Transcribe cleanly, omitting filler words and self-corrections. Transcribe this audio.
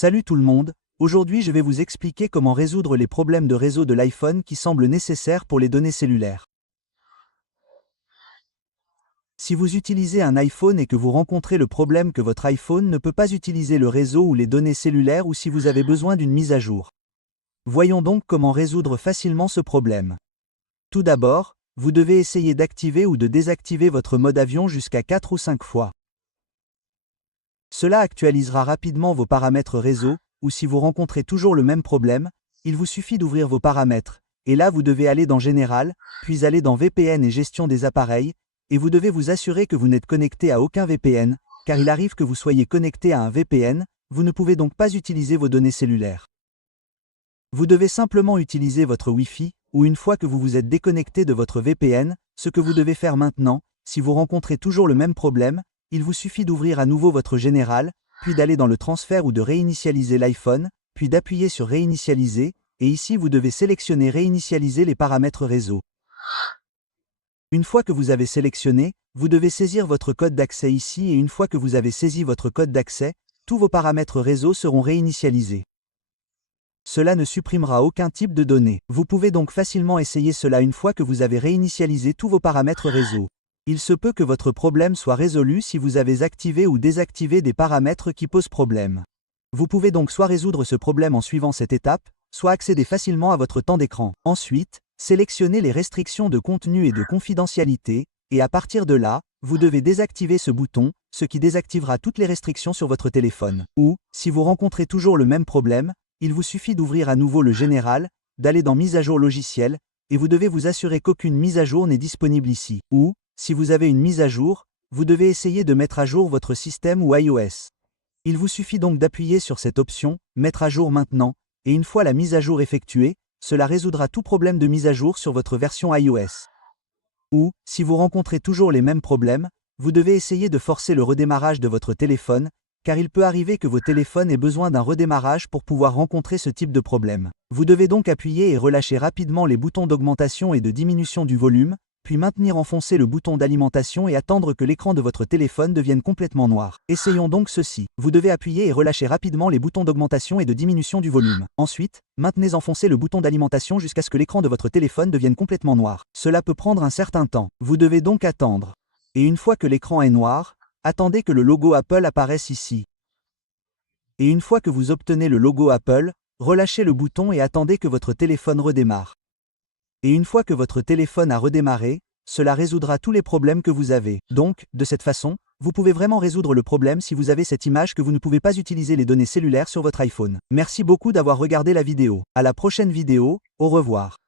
Salut tout le monde, aujourd'hui je vais vous expliquer comment résoudre les problèmes de réseau de l'iPhone qui semblent nécessaires pour les données cellulaires. Si vous utilisez un iPhone et que vous rencontrez le problème que votre iPhone ne peut pas utiliser le réseau ou les données cellulaires ou si vous avez besoin d'une mise à jour. Voyons donc comment résoudre facilement ce problème. Tout d'abord, vous devez essayer d'activer ou de désactiver votre mode avion jusqu'à 4 ou 5 fois. Cela actualisera rapidement vos paramètres réseau, ou si vous rencontrez toujours le même problème, il vous suffit d'ouvrir vos paramètres, et là vous devez aller dans Général, puis aller dans VPN et Gestion des appareils, et vous devez vous assurer que vous n'êtes connecté à aucun VPN, car il arrive que vous soyez connecté à un VPN, vous ne pouvez donc pas utiliser vos données cellulaires. Vous devez simplement utiliser votre Wi-Fi, ou une fois que vous vous êtes déconnecté de votre VPN, ce que vous devez faire maintenant, si vous rencontrez toujours le même problème, il vous suffit d'ouvrir à nouveau votre Général, puis d'aller dans le transfert ou de réinitialiser l'iPhone, puis d'appuyer sur Réinitialiser, et ici vous devez sélectionner Réinitialiser les paramètres réseau. Une fois que vous avez sélectionné, vous devez saisir votre code d'accès ici et une fois que vous avez saisi votre code d'accès, tous vos paramètres réseau seront réinitialisés. Cela ne supprimera aucun type de données. Vous pouvez donc facilement essayer cela une fois que vous avez réinitialisé tous vos paramètres réseau. Il se peut que votre problème soit résolu si vous avez activé ou désactivé des paramètres qui posent problème. Vous pouvez donc soit résoudre ce problème en suivant cette étape, soit accéder facilement à votre temps d'écran. Ensuite, sélectionnez les restrictions de contenu et de confidentialité, et à partir de là, vous devez désactiver ce bouton, ce qui désactivera toutes les restrictions sur votre téléphone. Ou, si vous rencontrez toujours le même problème, il vous suffit d'ouvrir à nouveau le Général, d'aller dans Mise à jour logiciel, et vous devez vous assurer qu'aucune mise à jour n'est disponible ici. Ou, si vous avez une mise à jour, vous devez essayer de mettre à jour votre système ou iOS. Il vous suffit donc d'appuyer sur cette option « Mettre à jour maintenant » et une fois la mise à jour effectuée, cela résoudra tout problème de mise à jour sur votre version iOS. Ou, si vous rencontrez toujours les mêmes problèmes, vous devez essayer de forcer le redémarrage de votre téléphone, car il peut arriver que vos téléphones aient besoin d'un redémarrage pour pouvoir rencontrer ce type de problème. Vous devez donc appuyer et relâcher rapidement les boutons d'augmentation et de diminution du volume, puis maintenir enfoncé le bouton d'alimentation et attendre que l'écran de votre téléphone devienne complètement noir. Essayons donc ceci. Vous devez appuyer et relâcher rapidement les boutons d'augmentation et de diminution du volume. Ensuite, maintenez enfoncé le bouton d'alimentation jusqu'à ce que l'écran de votre téléphone devienne complètement noir. Cela peut prendre un certain temps. Vous devez donc attendre. Et une fois que l'écran est noir, attendez que le logo Apple apparaisse ici. Et une fois que vous obtenez le logo Apple, relâchez le bouton et attendez que votre téléphone redémarre. Et une fois que votre téléphone a redémarré, cela résoudra tous les problèmes que vous avez. Donc, de cette façon, vous pouvez vraiment résoudre le problème si vous avez cette image que vous ne pouvez pas utiliser les données cellulaires sur votre iPhone. Merci beaucoup d'avoir regardé la vidéo. À la prochaine vidéo, au revoir.